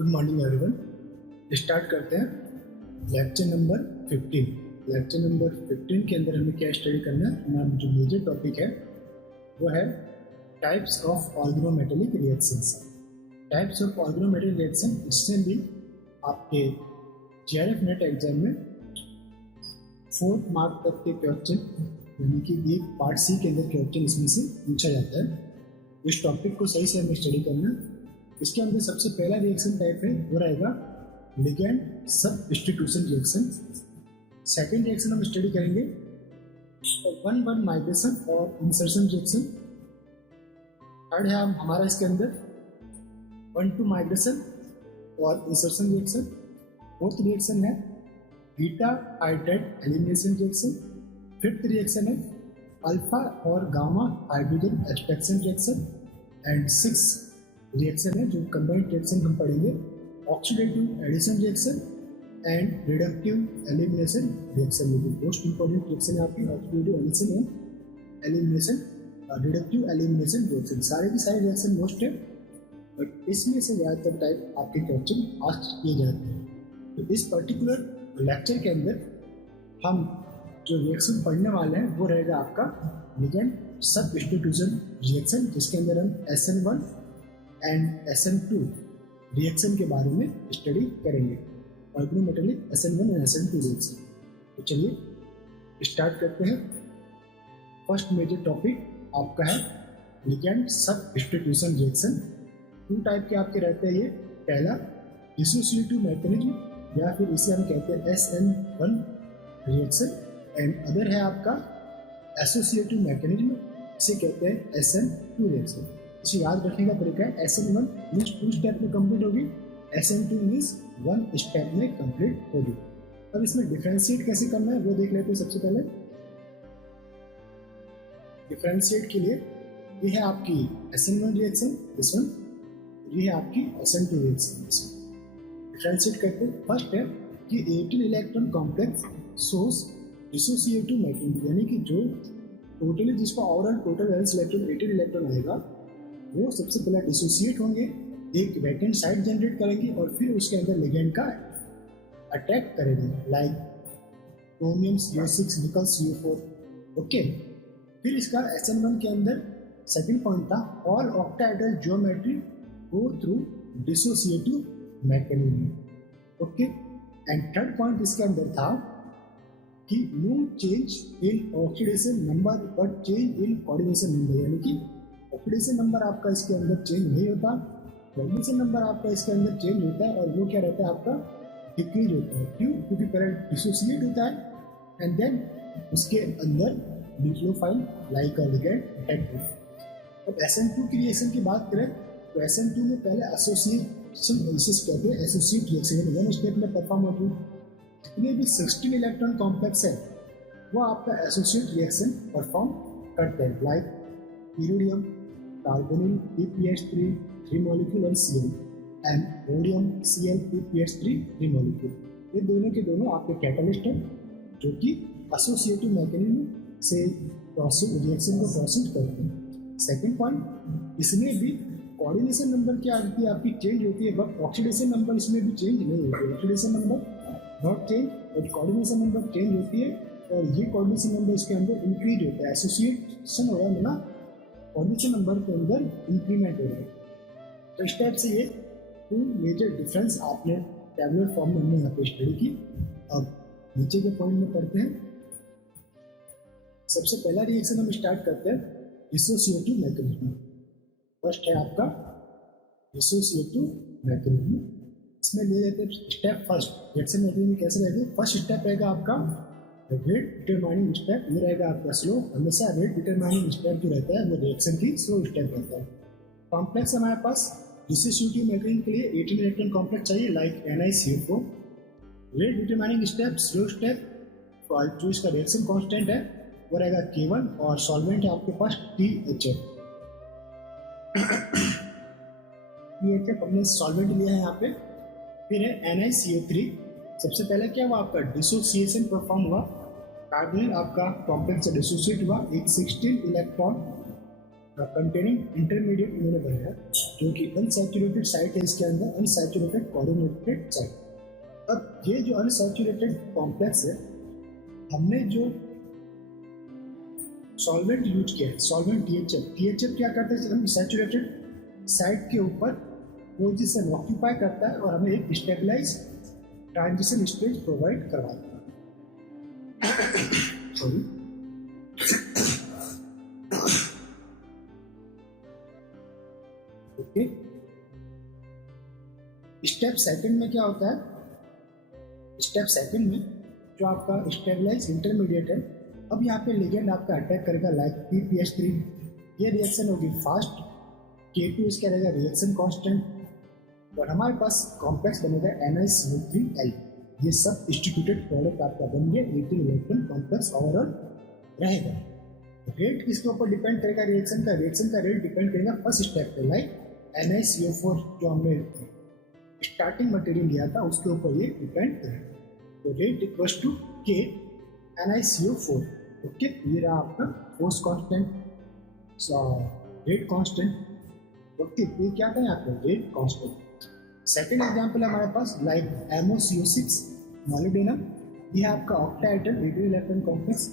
Good morning everyone. Start करते हैं lecture number 15। Lecture number 15 के अंदर हमें क्या स्टडी करना है, हमारा जो मेजर टॉपिक है वो है types of organometallic reactions. Types of organometallic reaction, इससे भी आपके जेआरएफ नेट एग्जाम में 4 मार्क तक के क्वेश्चन, यानी कि एक पार्ट सी के अंदर क्वेश्चन इसमें से पूछा जाता है। इस टॉपिक को सही से हमें स्टडी करना है। इसके अंदर सबसे पहला रिएक्शन टाइप है वो रहेगा ligand substitution reaction. Second reaction हम स्टडी करेंगे 1-1 माइग्रेशन और इंसर्शन रिएक्शन। थर्ड है हमारा इसके अंदर 1-2 माइग्रेशन और इंसर्शन रिएक्शन। फोर्थ रिएक्शन है beta hydride elimination reaction. Fifth reaction है अल्फा और gamma hydrogen extraction reaction. And 6 reaction है जो कंबाइंड रिएक्शन हम पढ़ेंगे oxidative addition reaction and reductive elimination reaction. में भी मोस्ट इंपॉर्टेंट रिएक्शन है आपकी oxidative addition and elimination, reductive elimination reaction. सारे के सारे रिएक्शन मोस्ट है, बट इसमें से ज़्यादातर टाइप आपके क्वेश्चन आस्क किए जाते हैं। तो इस पर्टिकुलर लेक्चर के अंदर हम जो रिएक्शन पढ़ने वाले हैं वो रहेगा आपका लिगैंड सब्स्टिट्यूशन रिएक्शन, जिसके अंदर हम SN1 एंड SN2 रिएक्शन के बारे में स्टडी करेंगे। ऑर्गेनोमेटेलिक SN1 और SN2 रिएक्शन। तो चलिए स्टार्ट करते हैं। फर्स्ट मेजर टॉपिक आपका है लिगैंड सब्स्टिट्यूशन रिएक्शन। 2 टाइप के आपके रहते हैं ये। पहला डिसोसिएटिव मैकेनिज्म, या फिर इसे हम कहते हैं SN1 रिएक्शन, एंड अदर है आपका एसोसिएटिव मैकेनिज्म, इसे कहते हैं SN2 रिएक्शन। इसे याद रखने का तरीका है SN1 मीन्स 2 स्टेप में कंप्लीट होगी, SN2 मीन्स 1 स्टेप में कंप्लीट होगी। अब इसमें डिफरेंशिएट कैसे करना है वो देख लेते हैं। सबसे पहले डिफरेंशिएट के लिए ये है आपकी SN1 रिएक्शन, दिस वन, ये है आपकी SN2 रिएक्शन। डिफरेंशिएट करते हैं। फर्स्ट है कि 18 electron complex source dissociative mechanism, यानी कि जो टोटली जिसका overall total valence electron 18 electron आएगा वो सबसे पहले डिसोसिएट होंगे, एक वैकेंट साइट जनरेट करेंगे और फिर उसके अंदर लिगैंड का अटैक करेंगे, लाइक क्रोमियम CO6 निकल CO4। ओके, फिर इसका SN1 के अंदर सेकंड पॉइंट था all octahedral geometry go through dissociative mechanism. Okay, and third point इसके अंदर था कि no change in oxidation number but change in coordination number, यानी कि ऑक्सीडेशन नंबर आपका इसके अंदर चेंज नहीं होता, कोऑर्डिनेशन नंबर आपका इसके अंदर चेंज होता है, और वो क्या रहता है आपका डिक्रीज होता है। क्यों? क्योंकि पहले डिसोसिएट होता है एंड देन उसके अंदर न्यूक्लियोफाइल लाइक लिगैंड अटैक होता है। अब SN2 की रिएक्शन की बात करें तो SN2 में पहले एसोसिएशन कहते हैं, एसोसिएट रिएक्शन 1 स्टेप में परफॉर्म होती है। जितने भी 16 इलेक्ट्रॉन कॉम्प्लेक्स है वो आपका एसोसिएट रिएक्शन परफॉर्म करते हैं, like iridium, carbonyl PPH3 3 molecule and Cl, and rhodium Cl PPH3 3 molecule. ये दोनों के दोनों आपके कैटलिस्ट हैं जो कि एसोसिएटिव मैकेनिज्म से रिएक्शन को प्रोसीड करते हैं। सेकेंड पॉइंट, इसमें भी कोऑर्डिनेशन नंबर क्या होती है आपकी चेंज होती है, बट ऑक्सीडेशन नंबर इसमें भी चेंज नहीं होती है। ऑक्सीडेशन नंबर नॉट चेंज और कोऑर्डिनेशन नंबर चेंज होती है, और ये कोऑर्डिनेशन नंबर इसके अंदर इंक्रीज होता है। एसोसिएशन हो रहा है ना, कोऑर्डिनेशन नंबर के अंदर इंक्रीमेंट हो रहा है। तो इस टाइप से ये 2 मेजर डिफरेंस आपने टैबुलर फॉर्म में हमने यहाँ पे स्टडी की। अब नीचे के पॉइंट में पढ़ते हैं। सबसे पहला रिएक्शन हम स्टार्ट करते हैं डिसोसिएटिव मैकेनिज्म। फर्स्ट है आपका डिसोसिएटिव मैकेनिज्म। इसमें ले लेते हैं स्टेप फर्स्ट। रिएक्शन मैकेनिज्म कैसे रहेगा? फर्स्ट स्टेप रहेगा आपका रेट डिटरमाइनिंग स्टेप, ये रहेगा आपका स्लो। हमेशा रेट डिटरमाइनिंग स्टेप जो रहता है वो रिएक्शन की स्लो स्टेप रहता है। कॉम्प्लेक्स हमारे पास डिसोसिएटिव मैकेनिज्म के लिए 18 इलेक्ट्रॉन कॉम्प्लेक्स चाहिए, like NiCO4। Rate determining step slow step, जो इसका रिएक्शन कांस्टेंट है वो रहेगा K1, और सॉल्वेंट है आपके पास THF। THF हमने सॉल्वेंट लिया है यहाँ पे। फिर है NiCO3। सबसे पहले क्या हुआ आपका डिसोसिएशन परफॉर्म हुआ, कार्बोनिल आपका कॉम्प्लेक्स से डिसोसिएट हुआ, एक 16 इलेक्ट्रॉन कंटेनिंग इंटरमीडिएट इन्होंने बनाया। जो कि अनसैचुरेटेड साइट है इसके अंदर, अनसैचुरेटेड कोऑर्डिनेटेड साइट। अब ये जो अनसैचुरेटेड कॉम्प्लेक्स है, हमने जो सॉल्वेंट यूज किया है, सॉल्वेंट THF क्या करता है, हम सैचुरेटेड साइट के ऊपर पोजीशन ऑक्यूपाई करता है और हमें एक स्टेबलाइज ट्रांजिशन स्टेज प्रोवाइड करवाता है। Sorry, okay. स्टेप सेकंड में क्या होता है, स्टेप सेकंड में जो आपका स्टेबलाइज इंटरमीडिएट है, अब यहाँ पे लिगेंड आपका अटैक करेगा लाइक PPH3, ये रिएक्शन होगी फास्ट, K2 इसका रहेगा रिएक्शन कांस्टेंट और हमारे पास कॉम्प्लेक्स बनेगा NiCO3L। ये सब डिस्ट्रीब्यूटेड प्रोडक्ट आपका बन गया, 18 इलेक्ट्रॉन कॉम्प्लेक्स ओवरऑल रहेगा। रेट किसके ऊपर डिपेंड करेगा, रिएक्शन का रेट डिपेंड करेगा फर्स्ट स्टेप पे, लाइक NiCO4 जो हमने स्टार्टिंग मटेरियल लिया था उसके ऊपर ये डिपेंड करेगा। तो rate equals to K NiCO4, okay. ये रहा आपका force constant, rate constant, okay. ये क्या था यहाँ पे, रेट कांस्टेंट। सेकंड एग्जांपल है हमारे पास लाइक MoCO6 मोलिब्डेनम, ये है आपका ऑक्टाहेड्रल 18 इलेक्ट्रॉन कॉम्प्लेक्स।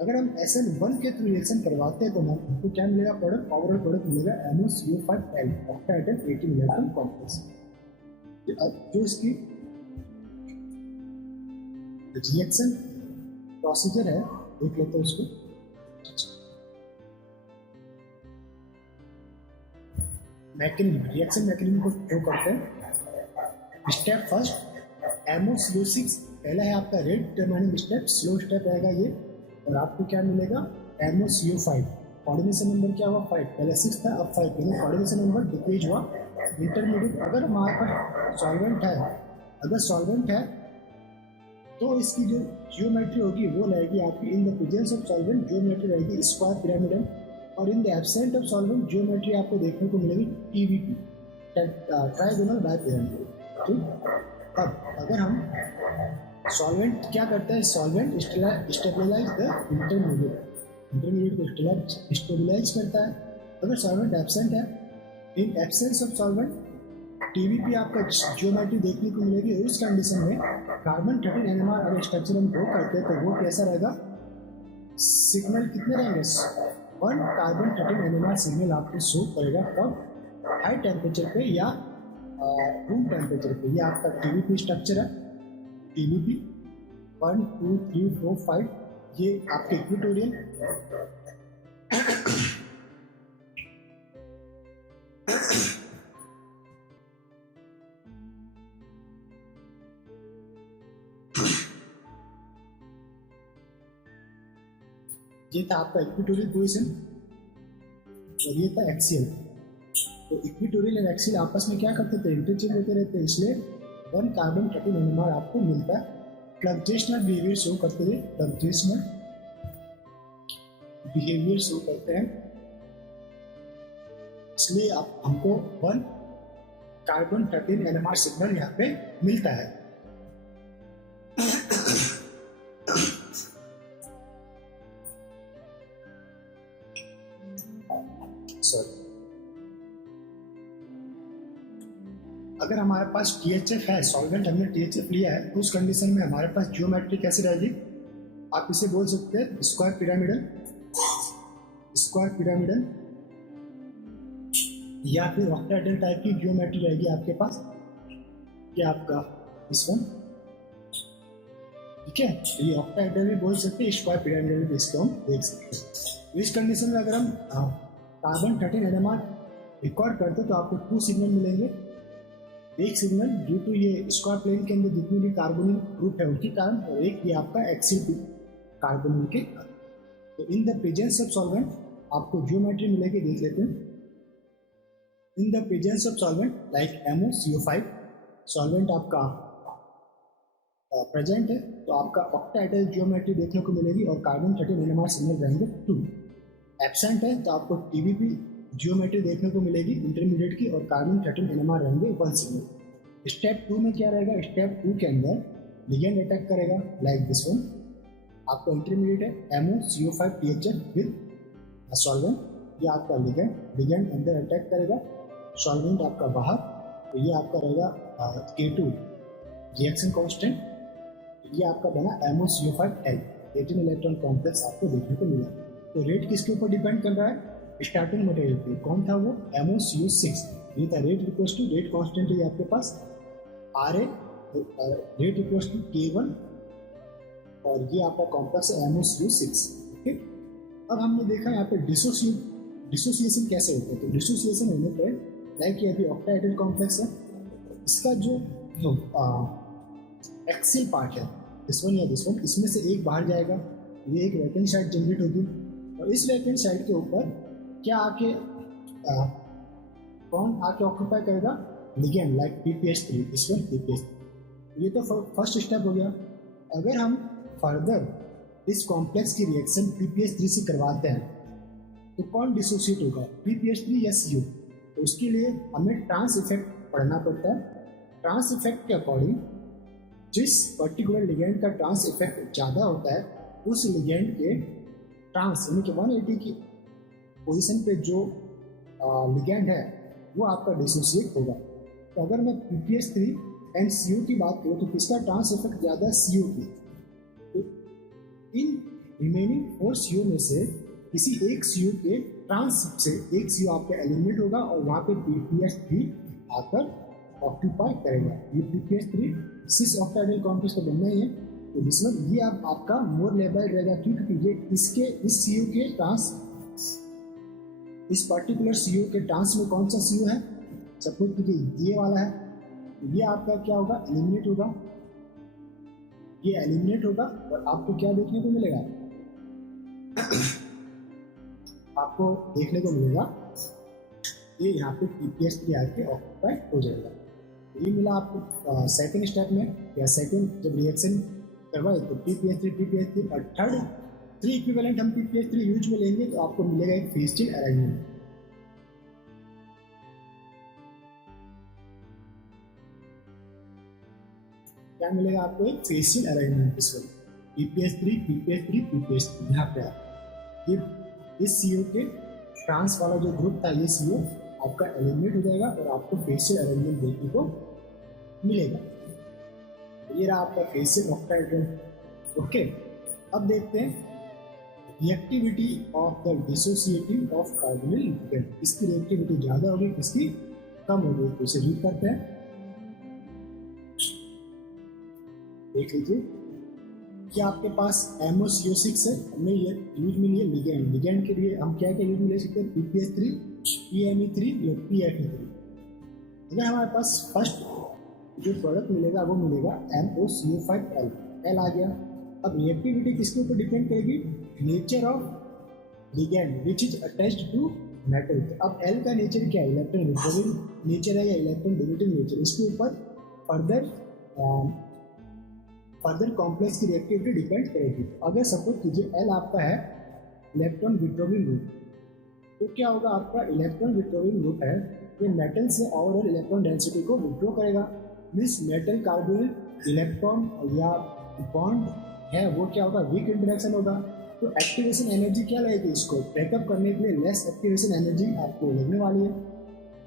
अगर हम SN1 के थ्रू रिएक्शन करवाते हैं तो हमको क्या मिलेगा प्रोडक्ट, ओवरऑल प्रोडक्ट मिलेगा MoCO5L ऑक्टाहेड्रल 18 इलेक्ट्रॉन कॉम्प्लेक्स। जो इसकी रिएक्शन प्रोसीजर है देख लेते हैं उसको। मैकेनिज्म, रिएक्शन मैकेनिज्म को शो करते हैं। स्टेप फर्स्ट MoCO6 पहला है आपका rate determining step, slow step रहेगा ये, और आपको क्या मिलेगा MoCO5। कोऑर्डिनेशन नंबर क्या हुआ 5, पहले 6 था अब 5, पहले कोऑर्डिनेशन नंबर डिक्रीज हुआ। इंटरमीडिएट अगर हमारे पास सॉल्वेंट है, अगर सॉल्वेंट है तो इसकी जो जियोमेट्री होगी वो रहेगी आपकी, इन the presence of solvent geometry रहेगी स्क्वायर पिरामिडल, और in the absent of solvent geometry आपको देखने को मिलेगी TBP, ट्राइगोनल बाइपिरामिडल, ठीक। अब अगर हम सॉल्वेंट क्या करता है, सॉल्वेंट स्टेबलाइज द इंटरमीडिएट को स्टेबलाइज करता है। अगर सॉल्वेंट एब्सेंट है, in absence of solvent TBP आपका जियोमेट्री देखने को मिलेगी। उस कंडीशन में कार्बन 13 NMR अगर स्ट्रक्चर हम ड्रॉ करते हैं तो वो कैसा रहेगा, सिग्नल कितने रहेंगे, 1 कार्बन 13 NMR सिग्नल आपको शो करेगा कब, हाई टेम्परेचर पे या रूम टेम्परेचर पे। ये आपका TBP स्ट्रक्चर है, TBP 1 2 3 4 5, ये आपके इक्वेटोरियल ये था आपका इक्वेटोरियल पोजीशन और ये था एक्सियल। तो इक्वेटोरियल और एक्सियल आपस में क्या करते थे, इंटरचेंज होते रहते हैं, इसलिए 1 कार्बन 13 NMR आपको मिलता है। फ्लक्चुएशनल बिहेवियर शो करते हुए, फ्लक्चुएशनल बिहेवियर शो करते हैं, इसलिए आप हमको 1 कार्बन 13 NMR सिग्नल यहाँ पे मिलता है। अगर हमारे पास THF है, सॉल्वेंट हमने THF लिया है, तो उस कंडीशन में हमारे पास जियोमेट्री कैसे रहेगी, आप इसे बोल सकते हैं स्क्वायर पिरामिडल या फिर ऑक्टाहेड्रल टाइप की जियोमेट्री रहेगी आपके पास, क्या आपका इस वन, ठीक है। ये ऑक्टाहेड्रल भी बोल सकते हैं, स्क्वायर पिरामिडल भी इसको हम देख सकते हैं। इस कंडीशन में अगर हम कार्बन 13 NMR रिकॉर्ड करते तो आपको 2 सिग्नल मिलेंगे। एक सिग्नल ड्यू टू ये स्क्वायर प्लेन के अंदर जितने भी कार्बोनिल ग्रुप है उनके कारण, और एक ये आपका एक्सियल कार्बोनिल के कारण। तो इन द प्रेजेंस ऑफ सॉल्वेंट आपको जियोमेट्री मिलेगी, देख लेते हैं। इन the presence of solvent like MoCO5, solvent आपका प्रेजेंट है तो आपका ऑक्टाहेड्रल जियोमेट्री देखने को मिलेगी और कार्बन 13 NMR सिग्नल रहेंगे 2। एब्सेंट है तो आपको TBP जियोमेट्री देखने को मिलेगी इंटरमीडिएट की, और कार्बन 13 NMR रहेंगे 1 सिग्नल। स्टेप 2 में क्या रहेगा, स्टेप 2 के अंदर लिगेंड अटैक करेगा लाइक दिस वन, आपका इंटरमीडिएट है MoCO5 THF विद सॉल्वेंट, ये आपका लिगेंड अंदर अटैक करेगा सॉल्वेंट आपका बाहर, तो ये आपका रहेगा K2 रिएक्शन कांस्टेंट, ये आपका बना MoCO5L 18 इलेक्ट्रॉन कॉम्प्लेक्स आपको देखने को मिला। तो रेट किसके ऊपर डिपेंड कर रहा है? स्टार्टिंग मटेरियल पे। कौन था वो? MoCO6। ये था rate equals to, rate constant है आपके पास RA, rate equals to K1 और ये आपका कॉम्प्लेक्स है MoCO6। ओके, अब हमने देखा यहाँ पे डिसोसिएशन कैसे होता है। तो डिसोसिएशन होने पर लाइक ये अभी ऑक्टाहेड्रल कॉम्प्लेक्स है, इसका जो एक्सियल पार्ट है दिस वन या दिस वन, इसमें से एक बाहर जाएगा, ये एक वैकेंट साइड जनरेट होगी और इस वैकेंट साइड के ऊपर क्या आके कौन आके ऑक्यूपाई करेगा? Ligand like PPH3, this one PPH3। ये तो फर्स्ट स्टेप हो गया। अगर हम फर्दर इस कॉम्प्लेक्स की रिएक्शन PPH3 से करवाते हैं तो कौन डिसोसिएट होगा? PPH3 या CO? तो उसके लिए हमें ट्रांस इफेक्ट पढ़ना पड़ता है। ट्रांस इफेक्ट के अकॉर्डिंग जिस पर्टिकुलर लिगेंड का ट्रांस इफेक्ट ज़्यादा होता है उस लिगेंड के ट्रांस यानी कि 180 की पोजीशन पे जो लिगेंड है वो आपका डिसोसिएट होगा। तो अगर मैं PPH3 एंड CO की बात करूँ तो किसका ट्रांस इफेक्ट ज़्यादा है? CO की। तो इन रिमेनिंग 4 CO में से किसी एक CO के ट्रांस से एक CO आपका एलिमिनेट होगा और वहाँ पे PPH3 आकर ऑक्यूपाई करेगा। ये PPH3 सिस ऑक्टाहेड्रल कॉम्प्लेक्स तो बनना ही है। तो जिसमें ये आपका मोर लेबल रहेगा क्योंकि ये इसके इस CO के ट्रांस, इस पर्टिकुलर CO के ट्रांस में कौन सा CO है? सपोज कीजिए ये वाला है, तो ये आपका क्या होगा? एलिमिनेट होगा, ये एलिमिनेट होगा और आपको क्या देखने को मिलेगा? आपको देखने को मिलेगा ये यहाँ पे PPH3 आके ऑक्यूपाई हो जाएगा। ये मिला आपको सेकंड स्टेप में, या सेकंड जब रिएक्शन करवाए तो PPH3 और थर्ड 3 इक्विवेलेंट हम PPH3 यूज में लेंगे तो आपको मिलेगा एक फेज चेन अरेंजमेंट। क्या मिलेगा आपको? एक फेज चेन अरेंजमेंट। इस वक्त PPH3 यहाँ पे ये इस CO के ट्रांस वाला जो ग्रुप था ये CO आपका एलिमिनेट हो जाएगा और आपको फेज चेन अरेंजमेंट देखने को मिलेगा। ये रहा आपका फेज चेन ऑक्टाहेड्रल। ओके, अब देखते हैं reactivity of the dissociative of carbonyl ligand. इसकी रिएक्टिविटी ज़्यादा होगी, किसकी कम होगी? तो इसे रीड करते हैं, देख लीजिए कि आपके पास MoCO6 है, हमने ये यूज में लिए लिगेंड। लिगेंड के लिए हम क्या क्या यूज में ले सकते हैं? PPH3, PME3 या PFE3। अगर हमारे पास फर्स्ट जो प्रोडक्ट मिलेगा वो मिलेगा MoCO5L, L आ गया। अब रिएक्टिविटी किसके ऊपर डिपेंड करेगी? Nature of ligand which is attached to metal. अब L का नेचर क्या है? इलेक्ट्रॉन विड्रॉइंग नेचर है या इलेक्ट्रॉन डोनेटिंग नेचर? इसके ऊपर फर्दर कॉम्प्लेक्स की रिएक्टिविटी डिपेंड करेगी। अगर सपोज कीजिए L आपका है इलेक्ट्रॉन विड्रॉइंग ग्रुप, तो क्या होगा? आपका इलेक्ट्रॉन विड्रॉइंग ग्रुप है, ये मेटल से ओवरऑल इलेक्ट्रॉन डेंसिटी को विड्रॉ करेगा। मीन्स मेटल कार्बोनिल इलेक्ट्रॉन या बॉन्ड है वो क्या होगा? वीक इंटरेक्शन होगा। तो एक्टिवेशन एनर्जी क्या लगेगी? इसको ब्रेकअप करने के लिए लेस एक्टिवेशन एनर्जी आपको लगने वाली है।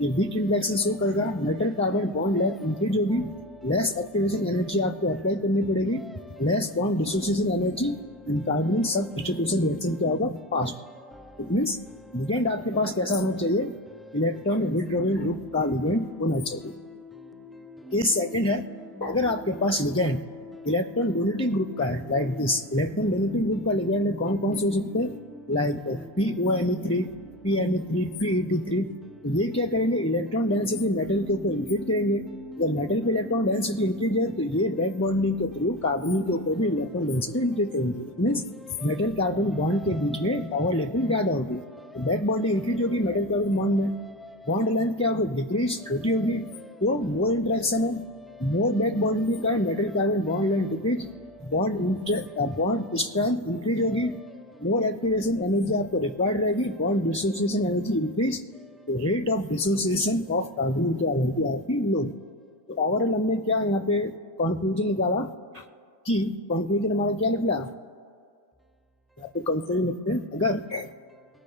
ये वीक इंटरेक्शन शो करेगा, metal carbon bond length increase होगी, लेस एक्टिवेशन एनर्जी आपको अप्लाई करनी पड़ेगी, less bond dissociation energy and carbonyl substitution reaction क्या होगा? फास्ट। इट मींस लिगेंड आपके पास कैसा होना चाहिए? इलेक्ट्रॉन विड्रॉइंग ग्रुप का लिगेंड होना चाहिए। केस सेकंड है, अगर आपके पास लिगेंड इलेक्ट्रॉन डोनेटिंग ग्रुप का है like this, electron donating group का लिगेंड में कौन कौन से हो सकते हैं? Like POMe3, PMe3, PET3। तो ये क्या करेंगे? इलेक्ट्रॉन डेंसिटी मेटल के ऊपर इंक्रीज करेंगे। जब मेटल पे इलेक्ट्रॉन डेंसिटी इंक्रीज है तो ये बैक बॉन्डिंग के थ्रू कार्बोनिल के ऊपर भी इलेक्ट्रॉन डेंसिटी इंक्रीज करेंगे। मीन्स मेटल कार्बन बॉन्ड के बीच में ओवरलैपिंग ज़्यादा होगी, तो बैक बॉन्डिंग इंक्रीज होगी मेटल कार्बन बॉन्ड में। बॉन्ड लेंथ क्या होगी? डिक्रीज, छोटी होगी, तो मोर इंटरेक्शन है, मोर बैक बॉन्डिंग के कारण metal carbon bond length decrease, bond strength increase होगी, मोर एक्टिवेशन एनर्जी आपको रिक्वायर्ड रहेगी, बॉन्ड डिसोसिएशन एनर्जी इंक्रीज, तो rate of dissociation of carbon क्या रहेगी? आपकी लो। तो ओवरऑल हमने क्या यहाँ पे कंक्लूजन निकाला कि कंक्लूजन हमारा क्या निकला? यहाँ पे कंक्लूजन लिखते हैं, अगर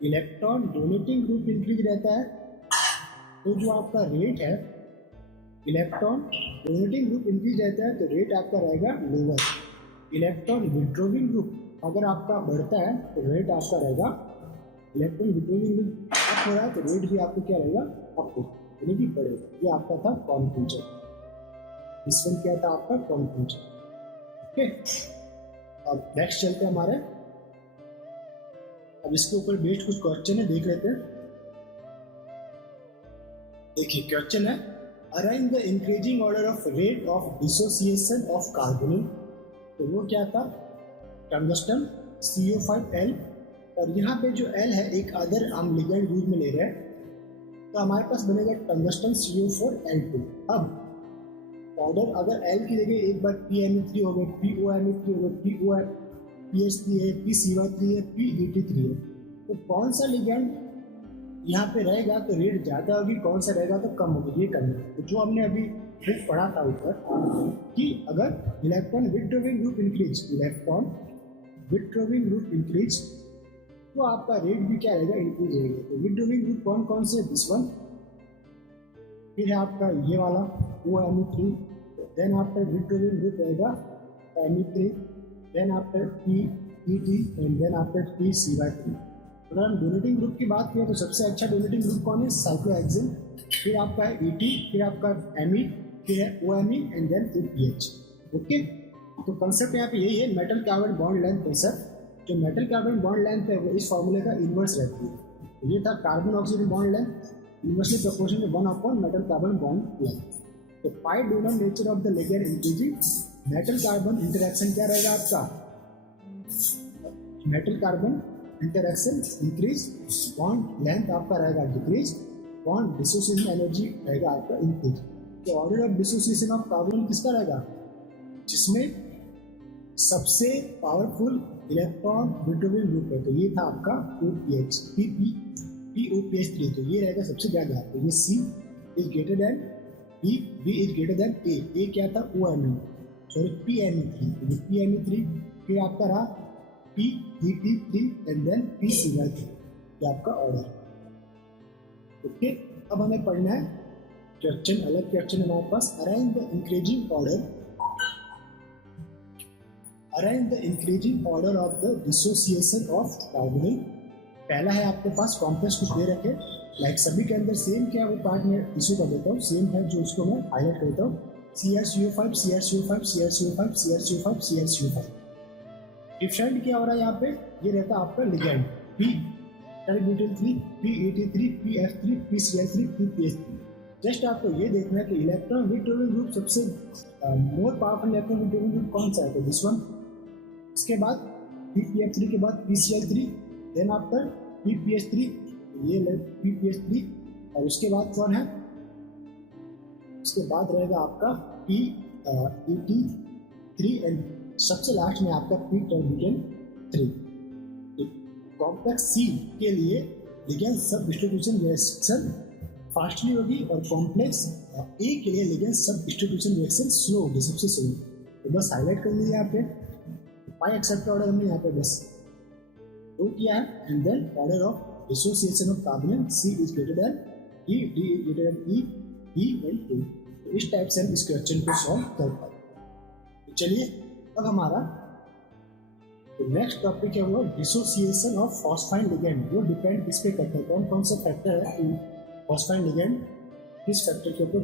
इलेक्ट्रॉन डोनेटिंग ग्रुप इंक्रीज रहता है तो जो आपका रेट है इलेक्ट्रॉन डोनेटिंग ग्रुप इंक्रीज रहता है तो रेट आपका रहेगा लोअर। इलेक्ट्रॉन विड्रॉइंग ग्रुप अगर आपका बढ़ता है तो रेट आपका रहेगा, इलेक्ट्रॉन विड्रॉइंग ग्रुप अप हो रहा है तो रेट भी आपको क्या रहेगा, अप यानी कि बढ़ेगा। ये आपका था कॉन्क्लूजन। इस वन क्या था आपका कॉन्क्लूजन। ओके, अब नेक्स्ट चलते हैं हमारे, अब इसके ऊपर बेस्ड कुछ क्वेश्चन है, देख लेते हैं। देखिए क्वेश्चन है, arrange the increasing order of rate of dissociation of carbonyl. तो वो क्या था, टंगस्टन CO5L, और यहाँ पे जो L है एक अदर हम लिगेंड यूज में ले रहे हैं, तो हमारे पास बनेगा टंगस्टन CO4L2। अब ऑर्डर अगर L की जगह एक बार PMe3 हो गए, POMe3 हो गए, PH3 है, PCY3 है, PET3 है, तो कौन सा लिगेंड यहाँ पे रहेगा तो रेट ज़्यादा होगी, कौन सा रहेगा तो कम होगी, ये करना है। तो जो हमने अभी ट्रिक पढ़ा था ऊपर कि अगर electron withdrawing group increase, electron withdrawing group increase, तो आपका रेट भी क्या रहेगा, इंक्रीज रहेगा। तो विड्रॉइंग ग्रुप कौन कौन से, दिस वन, फिर है आपका ये वाला OMe3, then after withdrawing group रहेगा Me3, then after PET and then after PCY3। अगर हम डोनेटिंग ग्रुप की बात करें तो सबसे अच्छा डोनेटिंग ग्रुप कौन है, साइक्लोहेक्सेन, फिर आपका है ET, फिर आपका Me, फिर है OMe एंड देन फिर PH। ओके, तो कंसेप्ट यहाँ पे यही है, metal carbon bond length concept. जो मेटल कार्बन बॉन्ड लेंथ है वो इस फॉर्मूले का इन्वर्स रहती है। तो ये था carbon oxygen bond length inversely proportional to 1 metal carbon bond length. तो pi donor nature of the ligand increasing, metal carbon interaction क्या रहेगा आपका, metal carbon interaction increase, bond length आपका रहेगा डिक्रीज, बॉन्ड डिसोसिएशन एनर्जी रहेगा आपका increase. तो order of dissociation of carbon किसका रहेगा, जिसमें सबसे पावरफुल इलेक्ट्रॉन विड्रॉइंग ग्रुप है, तो ये था आपका OPH, POPH3, तो ये रहेगा सबसे ज्यादा। तो ये C is greater then B, B is greater then A क्या था OMe, सॉरी PMe3, तो PMe3, फिर आपका रहा PET3 एंड देन PCY3, ये आपका ऑर्डर। ओके, अब हमें पढ़ना है क्वेश्चन, अलग क्वेश्चन है हमारे पास, arrange the increasing order, arrange the increasing order of the dissociation of carbonyl. पहला है आपके पास कॉम्प्लेक्स कुछ दे रखे, लाइक सभी के अंदर सेम क्या वो पार्ट में इशू कर देता हूँ, सेम है जो उसको मैं हाईलाइट करता हूँ, CrCO5 CrCO5 CrCO5 CrCO5 CrCO5। Different क्या हो रहा है यहाँ पे, ये रहता है आपका ligand P-butyl3, PET3, PF3, PCl3, PPH3। Just आपको ये देखना है कि इलेक्ट्रॉन विड्रॉइंग ग्रुप सबसे more powerful electron withdrawing group कौन सा है, तो दिस वन। इसके बाद PPF3 के बाद PCl3, देन आफ्टर PPH3, ये PPH3, और उसके बाद कौन है, उसके बाद रहेगा आपका PET3 एंड सबसे लास्ट में आपका P-terbidian-3। कॉम्प्लेक्स C के लिए लिगेंड सब डिस्ट्रीब्यूशन रिएक्शन फास्टली होगी, और कॉम्प्लेक्स A के लिए लिगेंड सब डिस्ट्रीब्यूशन रिएक्शन स्लो होगी, सबसे स्लो। तो बस हाईलाइट कर लीजिए यहाँ पे, पाई एक्सेप्ट ऑर्डर हमने यहाँ पे बस दो किया है, and then order of dissociation of carbon, C is greater than E, D is greater than E and A। तो इस टाइप से हम इस क्वेश्चन को सॉल्व कर पाए। चलिए अब हमारा नेक्स्ट टॉपिक है वो डिसोसिएशन ऑफ फॉस्फाइन लिगेंड। वो डिपेंड किस पे करता है, कौन कौन से फैक्टर है कि फॉस्फाइन लिगेंड किस फैक्टर के ऊपर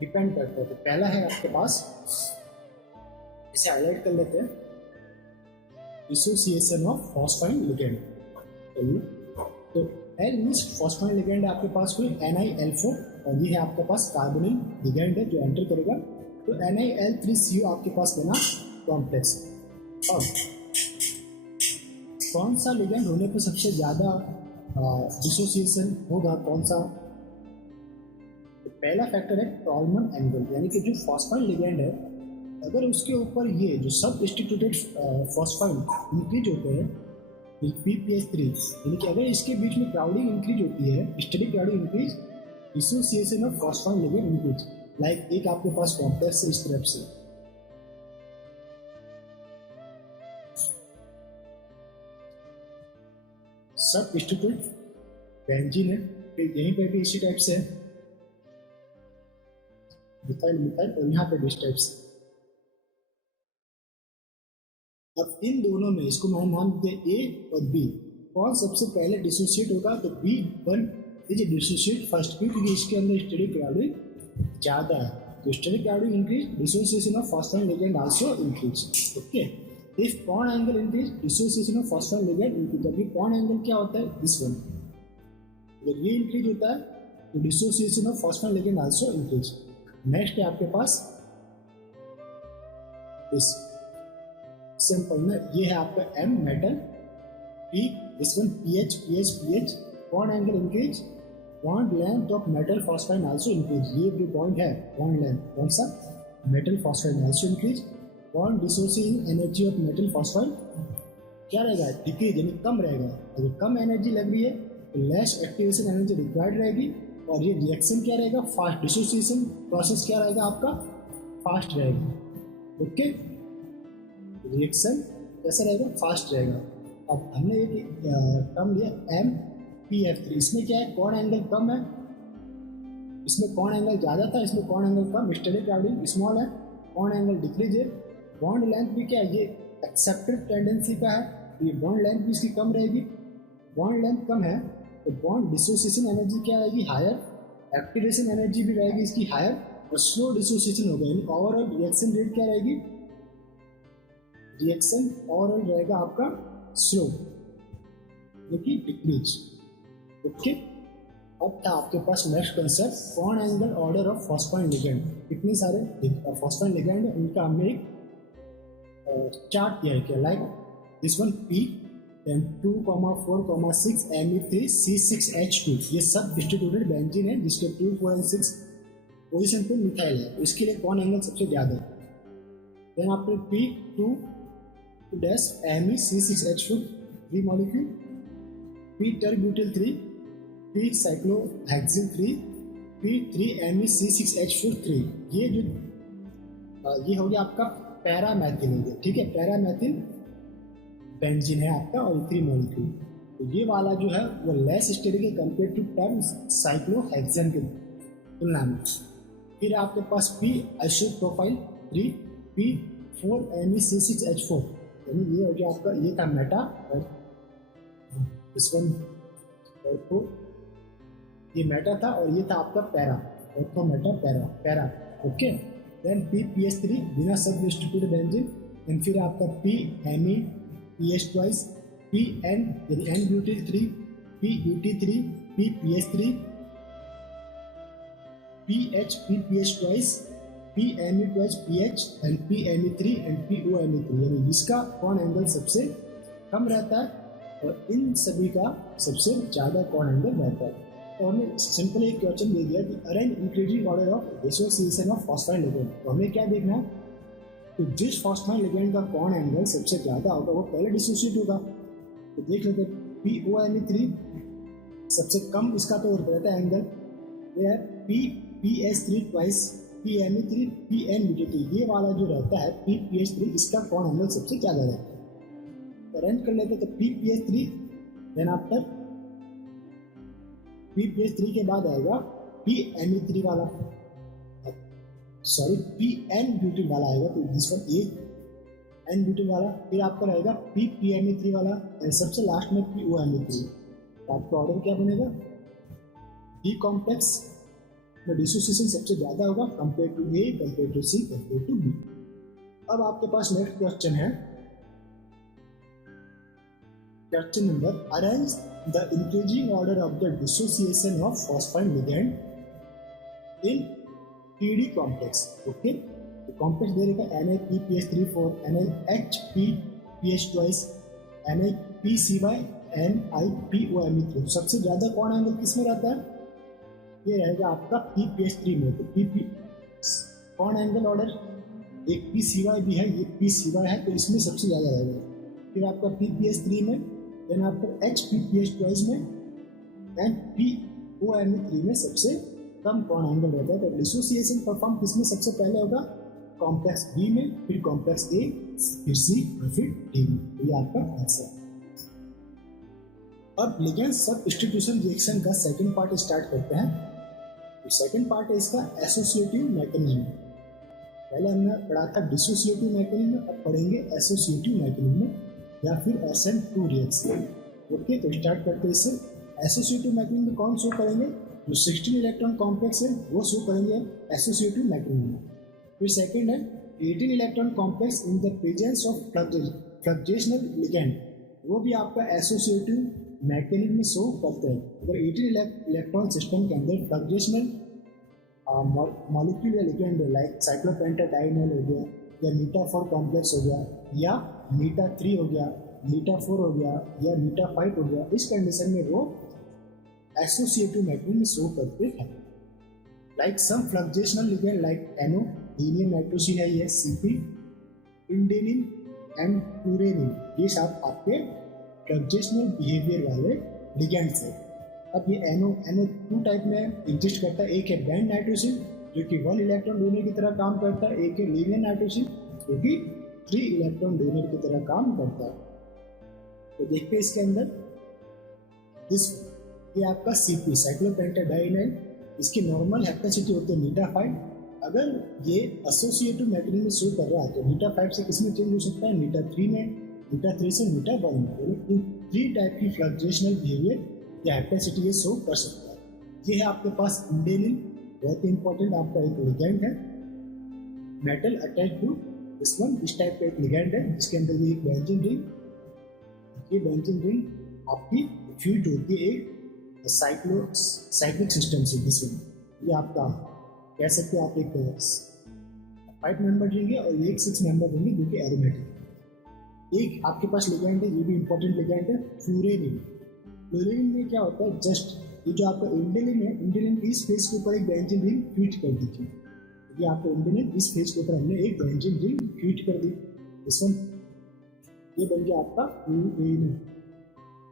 डिपेंड करता है। तो पहला है आपके पास, इसे हाईलाइट कर लेते हैं, डिसोसिएशन ऑफ फॉस्फाइन लिगेंड। चलिए, तो L मीन्स फॉस्फाइन लिगेंड है आपके पास कोई NiL4, और ये है आपके पास कार्बोनिल लिगेंड है जो एंटर करेगा, तो NiL3CO आपके पास बना कॉम्प्लेक्स। अब कौन सा लिगेंड होने पर सबसे ज़्यादा डिसोसिएशन होगा, कौन सा, तो पहला फैक्टर है टॉलमन एंगल, यानी कि जो फॉस्फाइन लिगेंड है अगर उसके ऊपर ये जो सब डिस्ट्रीब्यूटेड फॉस्फाइन इंक्रीज होते हैं PPH3, यानी कि अगर इसके बीच में क्राउडिंग इंक्रीज होती है, steric crowding increase, dissociation of phosphine ligand increase. Like एक आपके पास कॉम्प्लेक्स है इस तरफ से, सब डिस्ट्रीब्यूटेड बेंजीन है, फिर यहीं पे भी इसी टाइप से है मिथाइल मिथाइल, और यहाँ पे भी इस टाइप से। अब इन दोनों में इसको मैंने नाम दिया ए और बी, कौन सबसे पहले डिसोसिएट होगा? तो B1 इज डिसोसिएट फर्स्ट, क्योंकि इसके अंदर स्टेरिक क्राउडिंग ज़्यादा है। तो steric crowding increase, dissociation of phosphoryl ligand also increase. Okay, if bond angle increase, dissociation of phosphoryl ligand increase. अभी बॉन्ड एंगल क्या होता है? दिस वन, अगर ये इंक्रीज होता है तो dissociation of phosphoryl ligand also increase. Next है आपके पास दिस सिंपल में, ये है आपका M metal, P this one PH PH PH, bond angle increase, bond length of metal phosphine also increase. ये जो बॉन्ड है बॉन्ड लेंथ कौन सा? Metal phosphine also increase. Bond dissociation energy of metal phosphine क्या रहेगा? Decrease, यानी कम रहेगा। अगर कम एनर्जी लग रही है तो लेस एक्टिवेशन एनर्जी रिक्वायर्ड रहेगी, और ये रिएक्शन क्या रहेगा? फास्ट। डिसोसिएशन प्रोसेस क्या रहेगा आपका? फास्ट रहेगा। ओके, रिएक्शन कैसा रहेगा? फास्ट रहेगा। अब हमने एक टर्म लिया MPF3, इसमें क्या है? कौन एंगल कम है, इसमें कौन एंगल ज़्यादा था, इसमें कौन एंगल कम। स्टेरिक क्राउडिंग स्मॉल है, कौन एंगल डिक्रीज है। बॉन्ड लेंथ भी क्या है? ये एक्सेप्टेड टेंडेंसी का है, तो ये बॉन्ड लेंथ भी इसकी कम रहेगी। बॉन्ड लेंथ कम है तो बॉन्ड डिसोसिएशन एनर्जी क्या रहेगी? हायर। एक्टिवेशन एनर्जी भी रहेगी इसकी हायर, और स्लो डिसोसिएशन होगा, यानी ओवरऑल रिएक्शन रेट क्या रहेगी? रिएक्शन ओवरऑल रहेगा आपका स्लो, यानी डिक्रीज। ओके, अब था आपके पास नेक्स्ट कंसेप्ट, कौन angle order of phosphoryl ligand. कितने सारे फॉस्फोराइल लिगेंड है, उनका हमने एक चार्ट दिया है क्या, like this one P, then 2,4,6 Me3C6H2, ये सब डिस्ट्रीब्यूटेड बेंजीन है जिसके 2, 4 और 6 पोजिशन पे मिथाइल है। इसके लिए कौन एंगल सबसे ज़्यादा है? Then after P2 MeC6H2 3 molecule, P tert butyl 3, P cyclohexyl 3, P3 MeC6H2 3। ये जो ये हो गया आपका पैरामेथिल हो गया, ठीक है, पैरामेथिल बेंजीन है आपका, और 3 मॉलिक्यूल। तो ये वाला जो है वो लेस स्टेरिक है कंपेयर टू टर्म साइक्लोहेक्सेन के तुलना में। फिर आपके पास P आइसोप्रोपाइल 3, P4 MeC6H4, यानी ये हो गया आपका, ये था मेटा, और इस वन ऑर्थो, ये मेटा था, और ये था आपका para, ortho meta para para. Okay, then PPH3 बिना सब डिस्ट्रीब्यूटेड बेंजीन, एंड फिर आपका P MEPH ट्वाइस, PN यानी N butyl 3, PUT3, PPH3, PH PPH twice, PME twice PH, and PME3 and POME3, यानी इसका कौन एंगल सबसे कम रहता है, और इन सभी का सबसे ज़्यादा कौन एंगल रहता है। तो हमें सिंपल एक क्वेश्चन दे दिया कि arrange increasing order of dissociation of phosphoryl ligand. तो हमें क्या देखना है? तो जिस फॉस्फोराइल लिगेंड का कौन एंगल सबसे ज़्यादा होगा वो पहले डिसोसिएट होगा। तो देख लेते हैं, POME3 सबसे कम इसका तो रहता है एंगल, ये है PPH3 ट्वाइस PME3 PNBT, ये वाला जो रहता है PPH3, इसका कौन एंगल सबसे ज़्यादा रहता है। तो अरेंज कर लेते तो PPH3, देन आफ्टर PPH3 के बाद आएगा PME3 वाला, सॉरी PN ब्यूटिल वाला आएगा, तो this one A N butyl वाला, फिर आपका रहेगा PPME3 वाला, एंड सबसे लास्ट में POME3। तो आपका ऑर्डर क्या बनेगा? D कॉम्प्लेक्स में डिसोसिएशन सबसे ज़्यादा होगा compare to A, compare to C, compare to B। अब आपके पास नेक्स्ट क्वेश्चन है, question number, arrange the increasing order of the dissociation of phosphoryl ligand in PD complex. Okay, तो कॉम्प्लेक्स दे रहेगा NaPPH3 NaHPPH twice NaPCY NiPOME3। सबसे ज़्यादा कौन एंगल किस में रहता है? ये रहेगा आपका PPH3 में। तो PP कौन एंगल ऑर्डर, एक PCY भी है, ये PCY है, तो इसमें सबसे ज़्यादा रहेगा। फिर आपका PPH3 में, देन आपका HPPH ट्वाइस में, एंड POME3 में सबसे कम कौन एंगल रहता है। तो डिसोसिएशन परफॉर्म किसमें सबसे पहले होगा? कॉम्प्लेक्स बी में, फिर कॉम्प्लेक्स ए, फिर सी, और फिर डी में। ये आपका आंसर। अब लिगेंड सब्स्टिट्यूशन रिएक्शन का सेकंड पार्ट स्टार्ट करते हैं। तो सेकंड पार्ट है इसका एसोसिएटिव मैकेनिज्म। पहले हमने पढ़ा था डिसोसिएटिव मैकेनिज्म, अब पढ़ेंगे एसोसिएटिव मैकेनिज्म या फिर SN2 रिएक्शन। ओके, तो स्टार्ट करते हैं इससे। एसोसिएटिव मैकेनिज्म कौन शो करेंगे? जो 16 इलेक्ट्रॉन कॉम्प्लेक्स है वो शो करेंगे एसोसिएटिव मैकेनिज्म। फिर सेकंड है 18 electron complex in the presence of fluctuational ligand, वो भी आपका एसोसिएटिव मैकेनिज्म शो करते हैं। अगर 18 इलेक्ट्रॉन सिस्टम के अंदर फ्लक्चुएशनल मॉलिक्यूल या लिगेंड लाइक साइक्लोपेंटाडाइनल हो गया या मीटा4 कॉम्प्लेक्स हो गया या मीटा3 हो गया, मीटा4 हो गया या मीटा5 हो गया, इस कंडीशन में वो एसोसिएटिव मैकेनिज्म शो करते हैं। Like some fluctuational ligand like NO, linear nitrosyl है ये, CP, इंडेनिन एंड प्यूरेनिन, ये सब आपके फ्लक्चुएशनल बिहेवियर वाले लिगेंड्स हैं। अब ये NO2 टाइप में एग्जिस्ट करता है। एक है बैंड नाइट्रोसिन जो कि 1 इलेक्ट्रॉन डोनर की तरह काम करता है, एक है लीनियर नाइट्रोसिन जो कि 3 इलेक्ट्रॉन डोनर की तरह काम करता है। तो देखते हैं इसके अंदर दिस, ये आपका CP साइक्लोपेंटाडाइनाइल, इसकी नॉर्मल हैप्टेसिटी होती है मीटा5। अगर ये एसोसिएटिव मैकेनिज्म शो कर रहा है तो मीटा5 से किसमें चेंज हो सकता है? मीटा3 में, मीटा3 से मीटा1 में। इन 3 टाइप की फ्लक्चुएशनल बिहेवियर या हैप्टेसिटी ये शो कर सकता है। ये है आपके पास इंडेनिन, बहुत ही इंपॉर्टेंट आपका एक लिगेंड है, metal attach to this one, इस टाइप का एक लिगेंड है जिसके अंदर ये बेंजीन रिंग, ये बेंजीन रिंग आपकी फ्यूज होती है एक साइक्लिक सिस्टम से। दिस वन, ये आपका कह सकते हैं आप एक 5 मेंबर रिंग है और एक 6 मेंबर रिंग है जो कि एरोमेटिक। एक आपके पास लिगेंड है, ये भी इंपॉर्टेंट लिगेंड है, फ्लोरीन। फ्लोरीन में क्या होता है, जस्ट ये जो आपका इंडेलिन है, इंडेलिन इस फेज के ऊपर एक बेंजीन रिंग फ्यूज कर दीजिए। ये आपका इंडेलिन इस फेज के ऊपर हमने एक बेंजीन रिंग फ्यूज कर दी, इस वन, ये बन गया आपका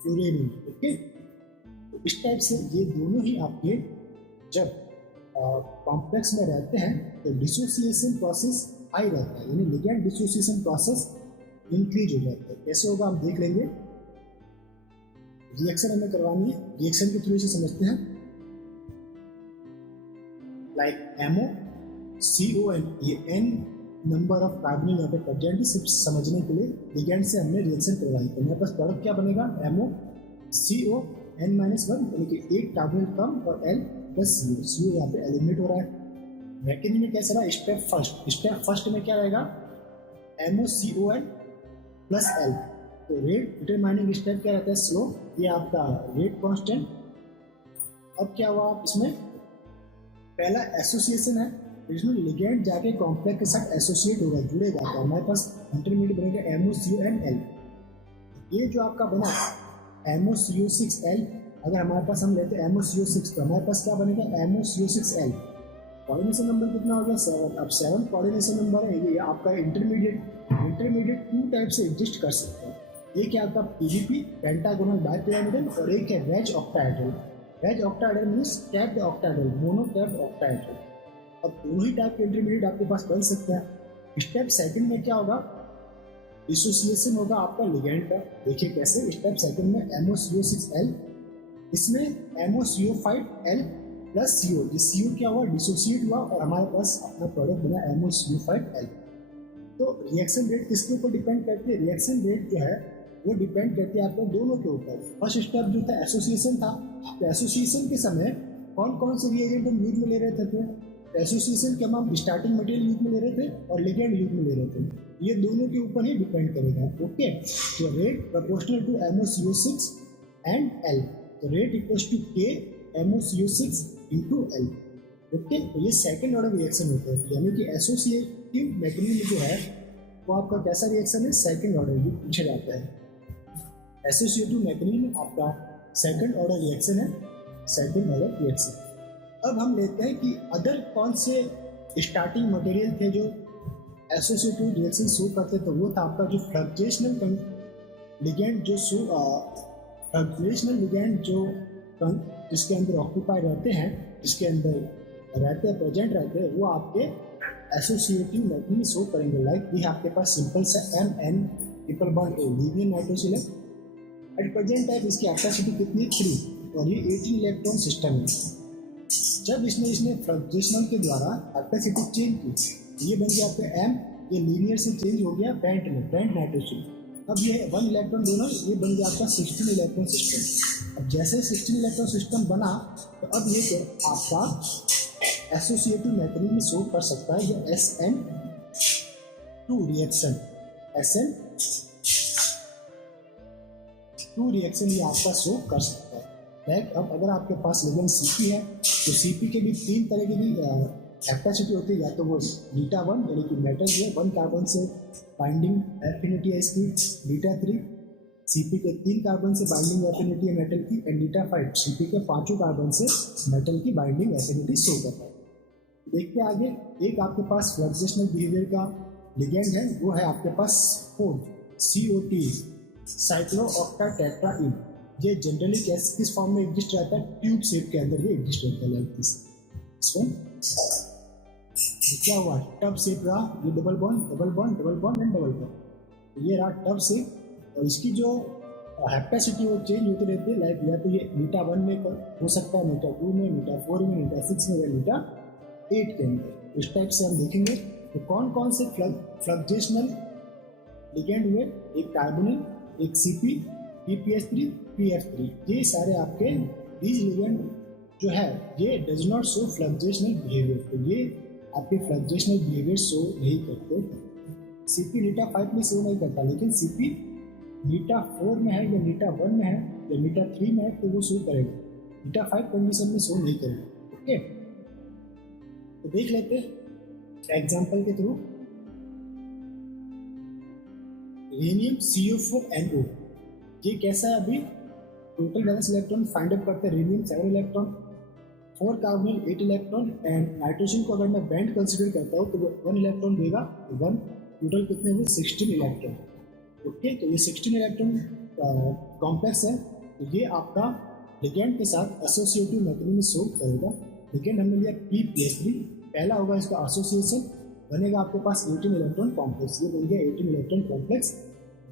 फ्लोरीन। ओके, तो इस टाइप से ये दोनों ही आपके जब कॉम्प्लेक्स में रहते हैं तो डिसोसिएशन प्रोसेस हाई रहता है, यानी लिगेंड डिसोसिएशन प्रोसेस इंक्रीज हो जाता है। कैसे होगा आप देख लेंगे। रिएक्शन हमें करवानी है, रिएक्शन के थ्रू इसे समझते हैं। लाइक MOCON, ये N नंबर ऑफ कार्बन यहाँ पे प्रेजेंट, सिर्फ समझने के लिए लिगेंड से हमने रिएक्शन करवाई। तो मेरे पास प्रोडक्ट क्या बनेगा? MOCON-1, यानी कि एक कार्बन कम और L प्लस CO यहाँ पे एलिमिनेट हो रहा है। मैकेनिज्म में कैसा रहा? स्टेप फर्स्ट में क्या रहेगा? MOCON प्लस L, तो रेट डिटरमाइनिंग स्टेप क्या रहता है? स्लो, ये आपका रेट कांस्टेंट। अब क्या हुआ इसमें? पहला एसोसिएशन है, इसमें लिगेंड जाके कॉम्प्लेक्स के साथ एसोसिएट होगा, जुड़ेगा, तो हमारे पास इंटरमीडिएट बनेगा MOCONL। ये जो आपका बना MOCO6L, अगर हमारे पास हम लेते हैं MOCO6 तो हमारे पास क्या बनेगा? MOCO6L। कोऑर्डिनेशन नंबर कितना हो गया? 7। अब 7 कोऑर्डिनेशन नंबर है, ये आपका इंटरमीडिएट 2 टाइप से एग्जिस्ट कर सकते हैं। एक है आपका PDP पेंटागोनल डाइपिरामिडल और एक है wedge octahedral. Wedge octahedral means capped octahedral, mono capped octahedral. अब दोनों ही टाइप के इंटरमीडिएट आपके पास बन सकते हैं। स्टेप सेकंड में क्या होगा? डिसोसिएशन होगा आपका लिगेंड का। देखिए कैसे। स्टेप सेकंड में MOCO6L, इसमें MOCO5L प्लस CO, ये CO क्या हुआ? डिसोसिएट हुआ और हमारे पास अपना प्रोडक्ट बना MOCO5L। तो रिएक्शन रेट किसके ऊपर डिपेंड करती है? रिएक्शन रेट जो है वो डिपेंड करती है आपको दोनों के ऊपर। फर्स्ट स्टेप जो था एसोसिएशन था, तो एसोसिएशन के समय कौन कौन से रिएजेंट हम यूज में ले रहे थे? एसोसिएशन के हम स्टार्टिंग मटेरियल यूज में ले रहे थे और लिगेंड यूज में ले रहे थे, ये दोनों के ऊपर ही डिपेंड करेगा। ओके, तो rate proportional to MOCO6 and L, तो rate equals to K MOCO6 into L। Okay, तो ये सेकेंड ऑर्डर रिएक्शन होता है, यानी कि एसोसिएटिव मैकेनिज्म जो है वो आपका कैसा रिएक्शन है? सेकेंड ऑर्डर भी पूछा जाता है। एसोसिएटिव मैकेनिज्म आपका सेकंड ऑर्डर रिएक्शन है, सेकंड ऑर्डर रिएक्शन। अब हम लेते हैं कि अदर कौन से स्टार्टिंग मटेरियल थे जो एसोसिएटिव रिएक्शन शो करते, तो वो था आपका जो फ्लक्चुएशनल लिगेंड, जो फ्लक्चुएशनल लिगेंड जो जिसके अंदर ऑक्यूपाई रहते हैं, जिसके अंदर रहते हैं, प्रेजेंट रहते हैं, वो आपके एसोसिएटिव मैकेनिज्म शो करेंगे। लाइक ये आपके पास सिंपल सा MN triple bond A linear nitrosyl है, एट प्रेजेंट टाइम इसकी कैपेसिटी कितनी है 3 और ये 18 इलेक्ट्रॉन सिस्टम है। जब इसने फ्लक्चुएशन के द्वारा कैपेसिटी चेंज की, ये बन गया आपका m, ये लीनियर से चेंज हो गया बेंट में, बेंट नाइट्रोजन। अब ये 1 इलेक्ट्रॉन डोनर, ये बन गया आपका 16 इलेक्ट्रॉन सिस्टम। अब जैसे 16 इलेक्ट्रॉन सिस्टम बना तो अब ये आपका एसोसिएटिव मैथड में शो कर सकता है, जो SN2 रिएक्शन, SN2 रिएक्शन ये आपका शो कर सकता है। लाइक अब अगर आपके पास लिगेंड CP है तो CP के भी 3 तरह की भी कैपेसिटी होती है, या तो वो β1 यानी कि मेटल जो है 1 कार्बन से बाइंडिंग एफिनिटी है इसकी, β3 CP के 3 कार्बन से बाइंडिंग एफिनिटी है मेटल की, एंड β5 CP के 5 कार्बन से मेटल की बाइंडिंग एफिनिटी शो करता है। देखते हैं आगे, एक आपके पास फ्लक्चुएशनल बिहेवियर का लिगेंड है, वो है आपके पास COT, साइक्लोऑक्टाटेट्राइन। ये जनरली किस फॉर्म में एग्जिस्ट रहता है, ट्यूब शेप के अंदर ये एग्जिस्ट रहता है, लाइक दिस वन। क्या हुआ, टब शेप रहा, ये double bond double bond double bond and double bond, ये रहा टब शेप। और इसकी जो कैपेसिटी वो चेंज होती रहती है, लाइक या तो ये β1 में हो सकता है, β2 में, β4 में, β6 में, या β8 के अंदर। इस टाइप से हम देखेंगे तो कौन कौन से फ्लक्चुएशनल लिगेंड हुए, एक कार्बोनिल, एक CP, PPH3, PF3, ये सारे आपके दीज लिगेंड जो है ये डज नॉट शो फ्लक्चुएशनल बिहेवियर। तो ये आपके फ्लक्चुएशनल बिहेवियर शो नहीं करते। CP β5 में शो नहीं करता, लेकिन CP β4 में है या β1 में है या β3 में है तो वो शो करेगा, β5 कंडीशन में शो नहीं करेगा। ओके, तो देख लेते हैं एग्जाम्पल के थ्रू। यूरेनियम CO4NO, ये कैसा है, अभी total valence electron find out करते हैं। Uranium 7 electron, 4 carbon 8 electron, and nitrogen को अगर मैं बैंड कंसीडर करता हूँ तो वो 1 इलेक्ट्रॉन देगा, 1 टोटल कितने हुए 16 इलेक्ट्रॉन। ओके, तो ये 16 इलेक्ट्रॉन कॉम्प्लेक्स है, तो ये आपका लिगेंड के साथ एसोसिएटिव मैकेनिज्म में शो करेगा। लिगेंड हमने लिया PPH3, पहला होगा इसका एसोसिएशन, बनेगा आपके पास 18 इलेक्ट्रॉन कॉम्प्लेक्स, ये बन गया 18 इलेक्ट्रॉन कॉम्प्लेक्स,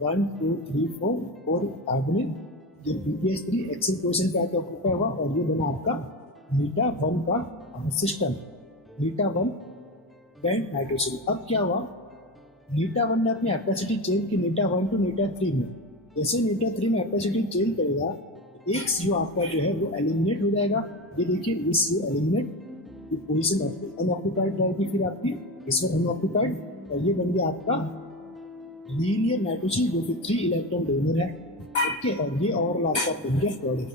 1 2 3 4 कार्बोनिल, ये PPH3 एक्सियल पोजीशन पे आके ऑक्यूपाई हुआ, और ये बना आपका β1 का सिस्टम, β1 बैंड नाइट्रोजन। अब क्या हुआ, β1 ने अपनी कैपेसिटी चेंज की β1 टू β3 में। जैसे β3 में कैपेसिटी चेंज करेगा, एक CO आपका जो है वो एलिमिनेट हो जाएगा। ये देखिए, ये CO एलिमिनेट, ये पोजीशन अनऑक्यूपाइड रहेगी, फिर आपकी इस वक्त अनऑक्यूपाइड, और ये बन गया आपका लीनियर नाइट्रोजन जो कि 3 इलेक्ट्रॉन डोनर है। ओके, और ये ओवरऑल आपका बन गया प्रोडक्ट।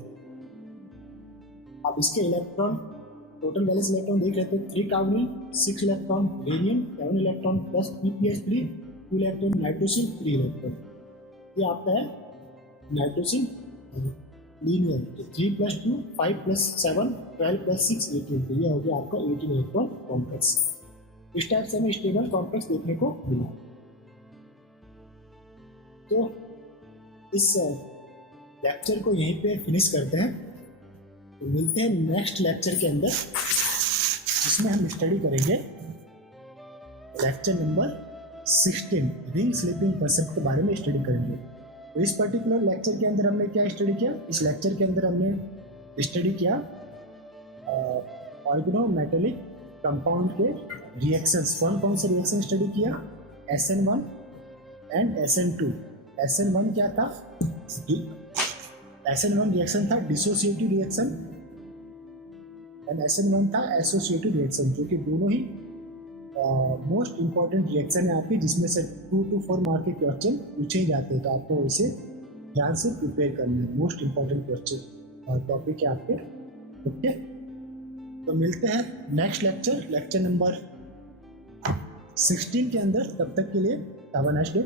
अब इसके इलेक्ट्रॉन टोटल वैलेंस इलेक्ट्रॉन देख लेते हैं, 3 carbonyl, 6 electron, uranium 7 electron, plus PPH3 2 electron, nitrogen 3 electron. ये आपका है नाइट्रोजन लीनियर, 3 + 2 5 + 7 12 + 6 18, तो ये हो गया आपका 18 इलेक्ट्रॉन कॉम्प्लेक्स। इस टाइप से हमें स्टेबल कॉम्प्लेक्स देखने को मिला। तो इस लेक्चर को यहीं पे फिनिश करते हैं, तो मिलते हैं नेक्स्ट लेक्चर के अंदर, जिसमें हम स्टडी करेंगे lecture number 16, ring sleeping concept के बारे में स्टडी करेंगे। तो इस पर्टिकुलर लेक्चर के अंदर हमने क्या स्टडी किया, इस लेक्चर के अंदर हमने स्टडी किया ऑर्गेनोमेटेलिक कंपाउंड के रिएक्शंस। कौन कौन से रिएक्शन स्टडी किया, SN1 एंड SN2। SN1 क्या था, SN1 रिएक्शन था डिसोसिएटिव रिएक्शन, एंड SN1 था एसोसिएटिव रिएक्शन, जो कि दोनों ही मोस्ट इंपॉर्टेंट रिएक्शन है आपकी, जिसमें से 2 to 4 मार्क के क्वेश्चन पूछे जाते हैं, तो आपको इसे ध्यान से प्रिपेयर करना है। मोस्ट इंपॉर्टेंट क्वेश्चन टॉपिक है आपके। ओके, तो मिलते हैं नेक्स्ट लेक्चर नंबर 16 के अंदर। तब तक के लिए हैव अ नाइस डे।